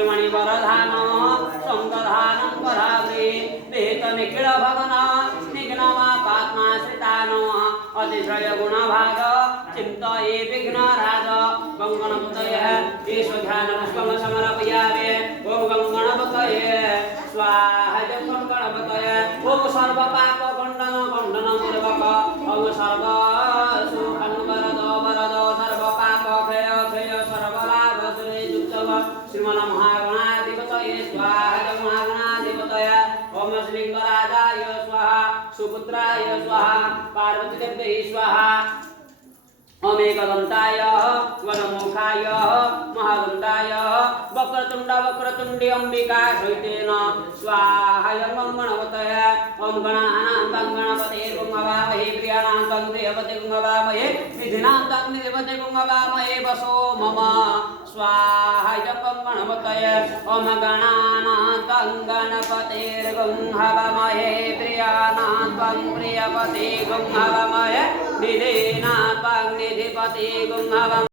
मणिवरधानो शङ्करधानं वराग्रे वेतनिखिल भगन निघ्नमापात्माश्रितानो अतिशय गुणभाग चिन्तये विघ्नराज गङ्गणपतये ईश्वध्यानपुष्पं समर्पयामि ॐ गङ्गणपतये स्वाहा गङ्गणपतये ॐ सर्वपापखण्डन खण्डनपूर्वक ॐ सर्वसुखं वरद सर्वपापक्षय क्षय सर्वलाभश्रीयुक्तव श्रीमन्महागणाधिपतये स्वाहा महागणाधिपतये ओम श्रीलिंगराजाय स्वाहा सुपुत्राय स्वाहा पार्वतीदेव्यै स्वाहा ओम एकदन्ताय वनमुखाय महादन्ताय वक्रतुण्डी अंबिका सहितेन स्वाहा गणपतये ओम गणानां गणपतिर्गुं हवामहे प्रियाणां प्रियपतिर्गुं हवामहे विधिनां निधिपतिर्गुं हवामहे वसो मम स्वाहा गणपतये ओम गणानां गणपतिर्गुं हवामहे प्रियाणां प्रियपतिर्गुं हवामहे निधीनां निधिपतिर्गुं हवामहे